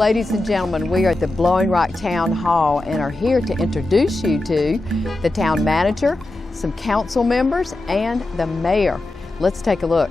Ladies and gentlemen, we are at the Blowing Rock Town Hall and are here to introduce you to the town manager, some council members, and the mayor. Let's take a look.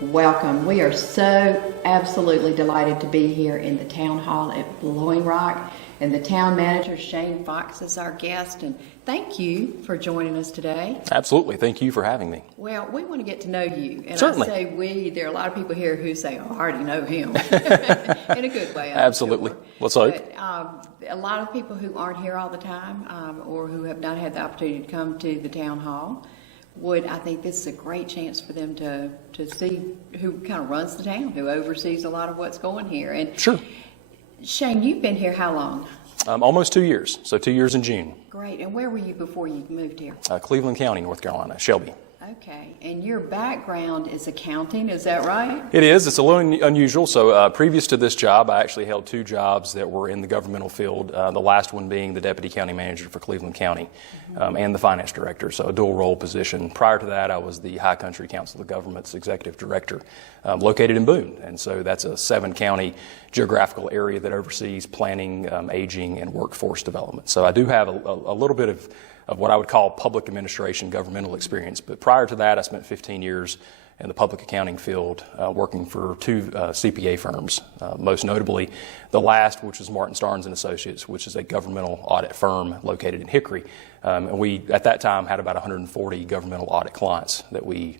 Welcome. We are so absolutely delighted to be here in the town hall at Blowing Rock, and the town manager, Shane Fox, is our guest, and thank you for joining us today. Absolutely. Thank you for having me. Well, we want to get to know you. And Certainly. I say we, there are a lot of people here who say, oh, I already know him. In a good way, I'm Absolutely. sure. Let's hope. But, a lot of people who aren't here all the time or who have not had the opportunity to come to the town hall I think this is a great chance for them to see who kind of runs the town, who oversees a lot of what's going here. And Sure. Shane, you've been here how long? Almost 2 years, so 2 years in June. Great. And where were you before you moved here? Cleveland County, North Carolina, Shelby. Okay. And your background is accounting, is that right? It is. It's a little unusual. So previous to this job, I actually held 2 jobs that were in the governmental field, the last one being the Deputy County Manager for Cleveland County and the Finance Director, so a dual role position. Prior to that, I was the High Country Council of Government's Executive Director located in Boone. And so that's a 7-county geographical area that oversees planning, aging, and workforce development. So I do have a little bit of what I would call public administration governmental experience. But prior to that, I spent 15 years in the public accounting field working for 2 CPA firms, most notably the last, which was Martin Starnes & Associates, which is a governmental audit firm located in Hickory. And we, at that time, had about 140 governmental audit clients that we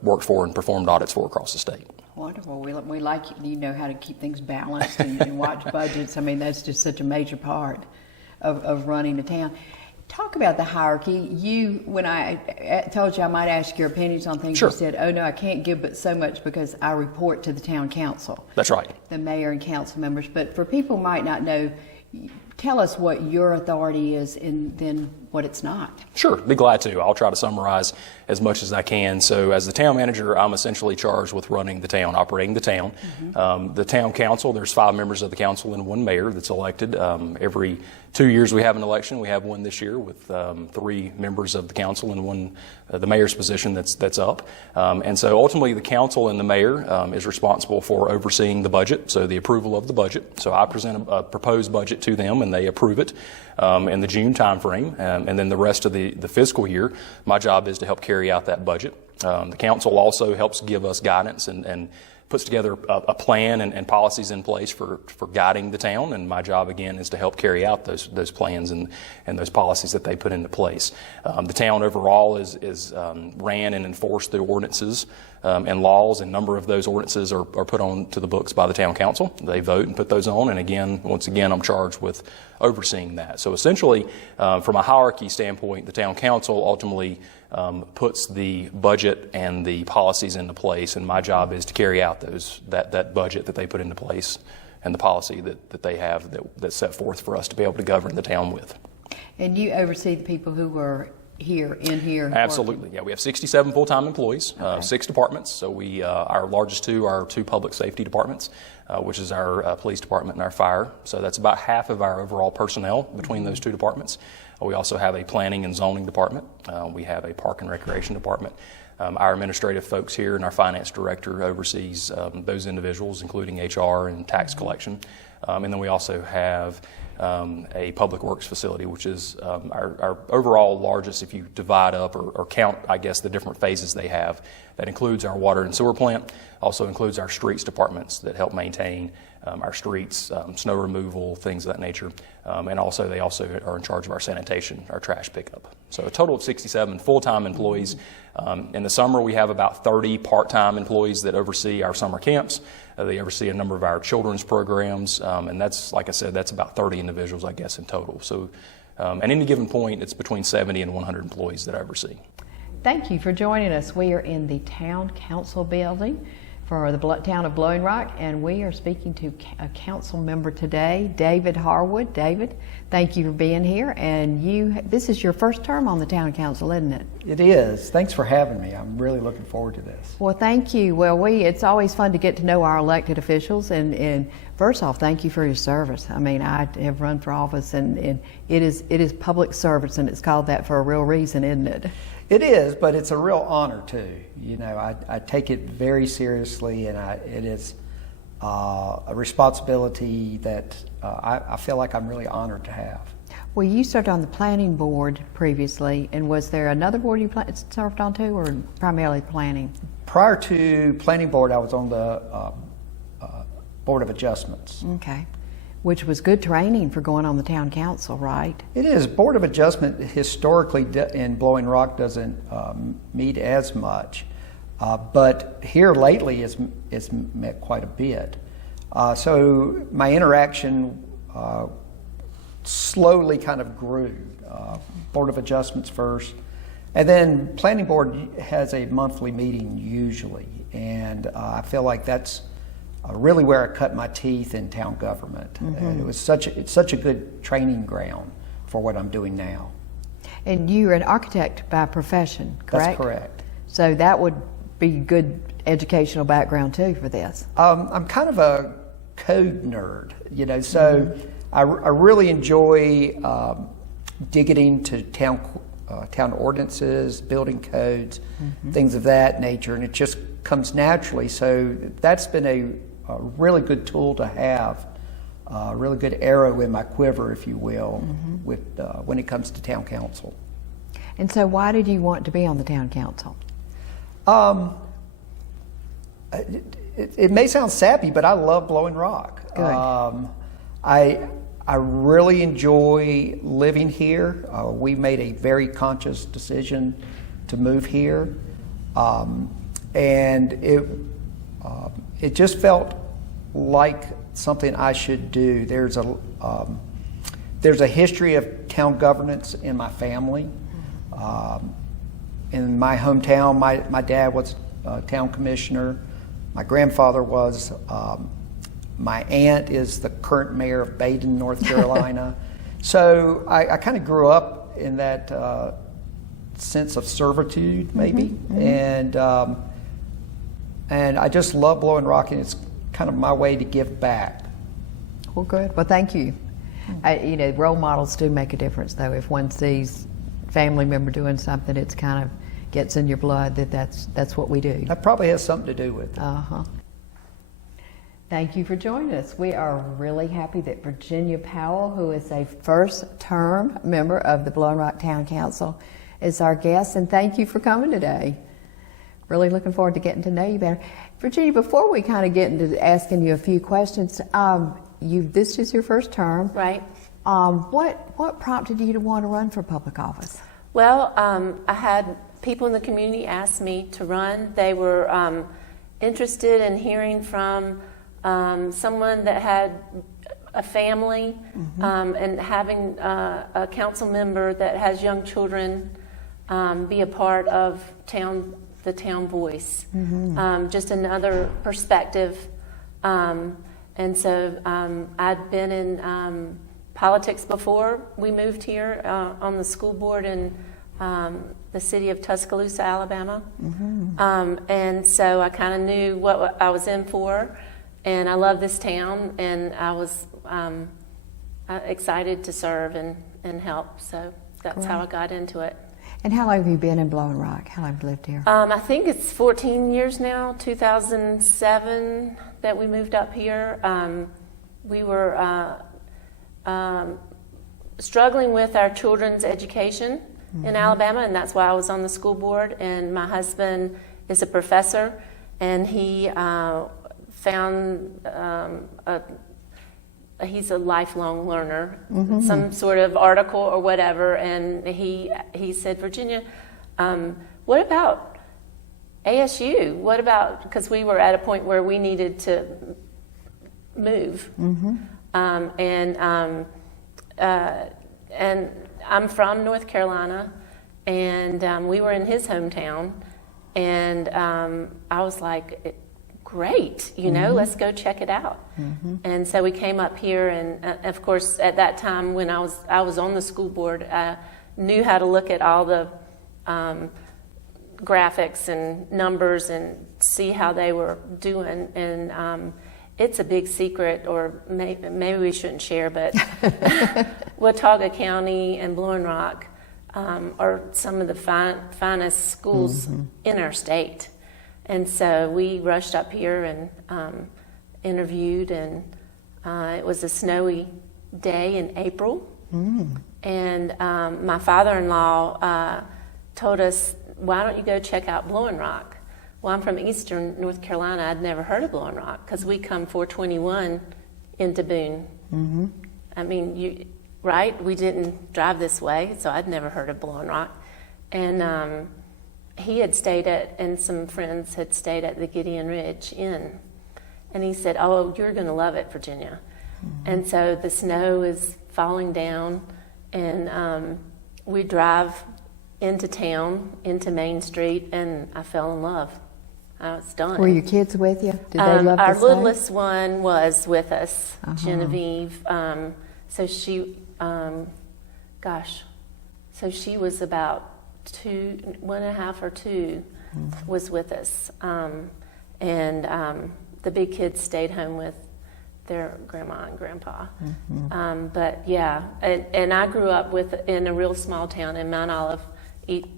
worked for and performed audits for across the state. Wonderful. We like you know how to keep things balanced and watch budgets. I mean, that's just such a major part of running a town. Talk about the hierarchy. When I told you I might ask your opinions on things, Sure. You said, oh no, I can't give but so much because I report to the town council. That's right. The mayor and council members. But for people who might not know, tell us what your authority is and then what it's not. Sure, be glad to. I'll try to summarize as much as I can. So as the town manager, I'm essentially charged with running the town, operating the town. The town council, there's 5 members of the council and 1 mayor that's elected. Every 2 years we have an election. We have one this year with 3 members of the council and 1, the mayor's position that's up. And so ultimately the council and the mayor is responsible for overseeing the budget, so the approval of the budget. So I present a proposed budget to them and they approve it in the June timeframe. And then the rest of the fiscal year, my job is to help carry out that budget. The council also helps give us guidance and puts together a plan and policies in place for guiding the town, and my job again is to help carry out those plans and those policies that they put into place. The town overall is ran and enforced through ordinances and laws, and a number of those ordinances are put on to the books by the town council. They vote and put those on, and once again I'm charged with overseeing that. So essentially from a hierarchy standpoint, the town council ultimately puts the budget and the policies into place, and my job is to carry out that budget that they put into place and the policy that they have that's set forth for us to be able to govern the town with. And you oversee the people who are here. Absolutely, working. yeah. We have 67 full-time employees, okay. 6 departments. So our largest 2 are 2 public safety departments, which is our police department and our fire. So that's about half of our overall personnel between those 2 departments. We also have a planning and zoning department. We have a park and recreation department. Our administrative folks here and our finance director oversees those individuals, including HR and tax collection. And then we also have a public works facility, which is our overall largest, if you divide up or count, I guess, the different phases they have. That includes our water and sewer plant, also includes our streets departments that help maintain our streets, snow removal, things of that nature. And also they also are in charge of our sanitation, our trash pickup. So a total of 67 full-time employees. In the summer we have about 30 part-time employees that oversee our summer camps. They oversee a number of our children's programs, and that's, like I said, that's about 30 individuals, I guess, in total. So at any given point, it's between 70 and 100 employees that I oversee. Thank you for joining us. We are in the Town Council building for the town of Blowing Rock, and we are speaking to a council member today, David Harwood. David, thank you for being here, and this is your first term on the town council, isn't it? It is. Thanks for having me. I'm really looking forward to this. Well, thank you. Well, it's always fun to get to know our elected officials, and first off, thank you for your service. I mean, I have run for office, and it is public service, and it's called that for a real reason, isn't it? It is, but it's a real honor too. You know, I take it very seriously, and it is a responsibility that I feel like I'm really honored to have. Well, you served on the planning board previously, and was there another board you served on too, or primarily planning? Prior to planning board, I was on the Board of Adjustments. Okay. Which was good training for going on the town council, right? It is. Board of Adjustment historically in Blowing Rock doesn't meet as much, but here lately it's met quite a bit. So my interaction slowly kind of grew. Board of Adjustments first, and then Planning Board has a monthly meeting usually, and I feel like that's really where I cut my teeth in town government. And it's such a good training ground for what I'm doing now. And you're an architect by profession, correct? That's correct. So that would be good educational background too for this. I'm kind of a code nerd, you know, so I really enjoy digging into town ordinances, building codes, things of that nature, and it just comes naturally. So that's been a really good tool to have, a really good arrow in my quiver, if you will, with when it comes to town council. And so why did you want to be on the town council? It may sound sappy, but I love Blowing Rock. Good. I really enjoy living here. We made a very conscious decision to move here, and it just felt like something I should do. There's a history of town governance in my family. In my hometown, my dad was a town commissioner. My grandfather was. My aunt is the current mayor of Baden, North Carolina. So I kind of grew up in that sense of servitude, maybe, and I just love Blowing Rock, and it's kind of my way to give back. Well, good. Well, thank you. You know, role models do make a difference, though. If one sees a family member doing something, it's kind of gets in your blood that's what we do. That probably has something to do with it. Thank you for joining us. We are really happy that Virginia Powell, who is a first-term member of the Blowing Rock Town Council, is our guest, and thank you for coming today. Really looking forward to getting to know you better. Virginia, before we kind of get into asking you a few questions, this is your first term. Right. What prompted you to want to run for public office? Well, I had people in the community ask me to run. They were interested in hearing from someone that had a family and having a council member that has young children be a part of the town voice. Just another perspective. And so I'd been in politics before we moved here on the school board in the city of Tuscaloosa, Alabama. And so I kind of knew what I was in for, and I love this town, and I was excited to serve and help. So that's how I got into it. And how long have you been in Blowing Rock? How long have you lived here? I think it's 14 years now, 2007 that we moved up here. We were struggling with our children's education in Alabama, and that's why I was on the school board. And my husband is a professor, and he found he's a lifelong learner, some sort of article or whatever, and he said, Virginia, what about ASU? What about, because we were at a point where we needed to move. And I'm from North Carolina, and we were in his hometown, and I was like, great, you know, let's go check it out. And so we came up here, and of course at that time when I was on the school board, I knew how to look at all the graphics and numbers and see how they were doing. And it's a big secret, or maybe we shouldn't share, but Watauga County and Blowing Rock are some of the finest schools in our state. And so we rushed up here, and interviewed, and it was a snowy day in April. And my father-in-law told us, why don't you go check out Blowing Rock? Well, I'm from eastern North Carolina. I'd never heard of Blowing Rock because we come 421 into Boone. I mean, right? We didn't drive this way, so I'd never heard of Blowing Rock. And he had stayed at, and some friends had stayed at the Gideon Ridge Inn. And he said, oh, you're going to love it, Virginia. And so the snow is falling down, and we drive into town, into Main Street, and I fell in love. I was done. Were your kids with you? Did they love our the snow? littlest one was with us, Genevieve. So she, so she was about 1.5 or 2 was with us. And the big kids stayed home with their grandma and grandpa. But yeah, and I grew up in a real small town in Mount Olive,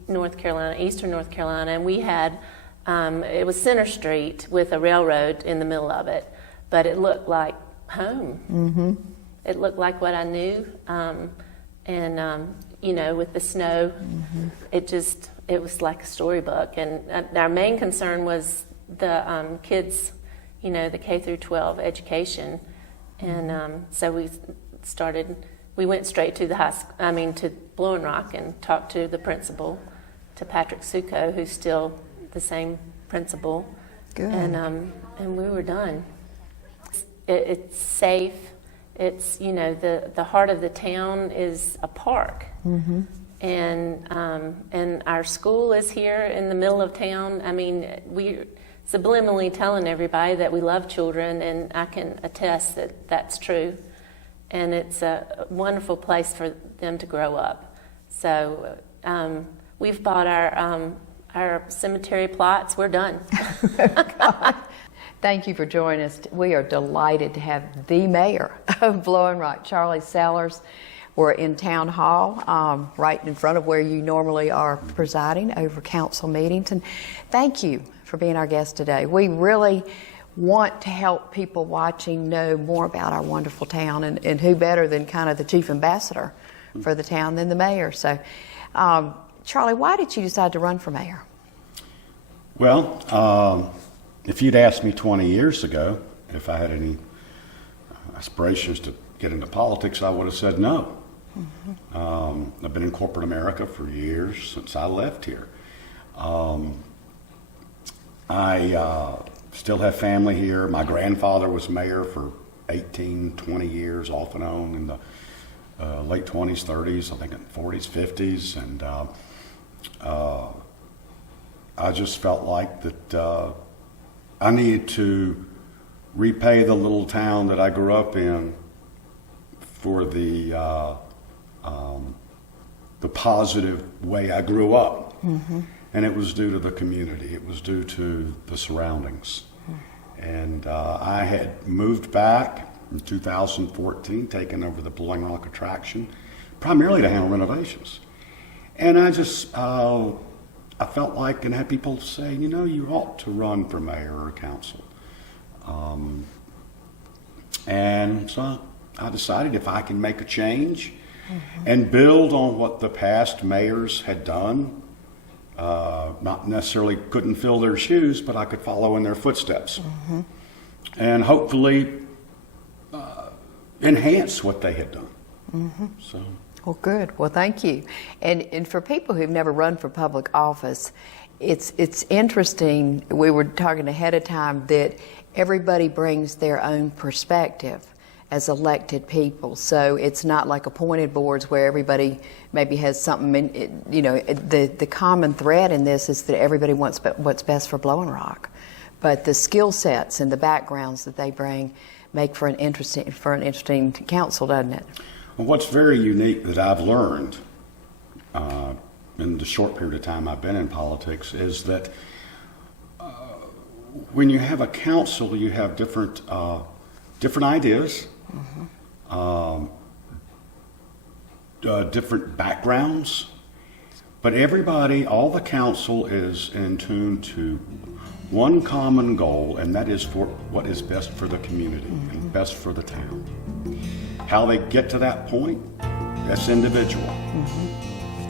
North Carolina, eastern North Carolina, and we had, it was Center Street with a railroad in the middle of it, but it looked like home. It looked like what I knew, and you know, with the snow, it was like a storybook. And our main concern was the kids, you know, the K through 12 education, and so we went straight to to Blowing Rock and talked to the principal, to Patrick Succo, who's still the same principal. Good. And we were done. It's safe. It's, you know, the heart of the town is a park. And our school is here in the middle of town. I mean, we're subliminally telling everybody that we love children, and I can attest that that's true. And it's a wonderful place for them to grow up. So we've bought our cemetery plots. We're done. Thank you for joining us. We are delighted to have the mayor of Blowing Rock, Charlie Sellers. We're in Town Hall, right in front of where you normally are presiding over council meetings. And thank you for being our guest today. We really want to help people watching know more about our wonderful town, and who better than kind of the chief ambassador for the town than the mayor. So, Charlie, why did you decide to run for mayor? Well, if you'd asked me 20 years ago if I had any aspirations to get into politics, I would have said no. I've been in corporate America for years, since I left here. I still have family here. My grandfather was mayor for 18, 20 years, off and on, in the late 20s, 30s, I think in the 40s, 50s. And I just felt like that I needed to repay the little town that I grew up in for the positive way I grew up. And it was due to the community. It was due to the surroundings. And I had moved back in 2014, taken over the Blowing Rock attraction, primarily to handle renovations. And I just, I felt like, and had people say, you know, you ought to run for mayor or council. And so I decided if I can make a change and build on what the past mayors had done, not necessarily couldn't fill their shoes, but I could follow in their footsteps and hopefully enhance what they had done. So. Well, good. Well, thank you. And for people who've never run for public office, it's interesting. We were talking ahead of time that everybody brings their own perspective as elected people. So it's not like appointed boards where everybody maybe has something, you know, the common thread in this is that everybody wants what's best for Blowing Rock. But the skill sets and the backgrounds that they bring make for an interesting council, doesn't it? Well, what's very unique that I've learned in the short period of time I've been in politics is that when you have a council, you have different ideas, different backgrounds, but everybody, all the council is in tune to one common goal, and that is for what is best for the community and best for the town. How they get to that point, that's individual.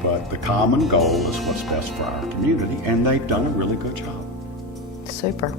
But the common goal is what's best for our community, and they've done a really good job. Super.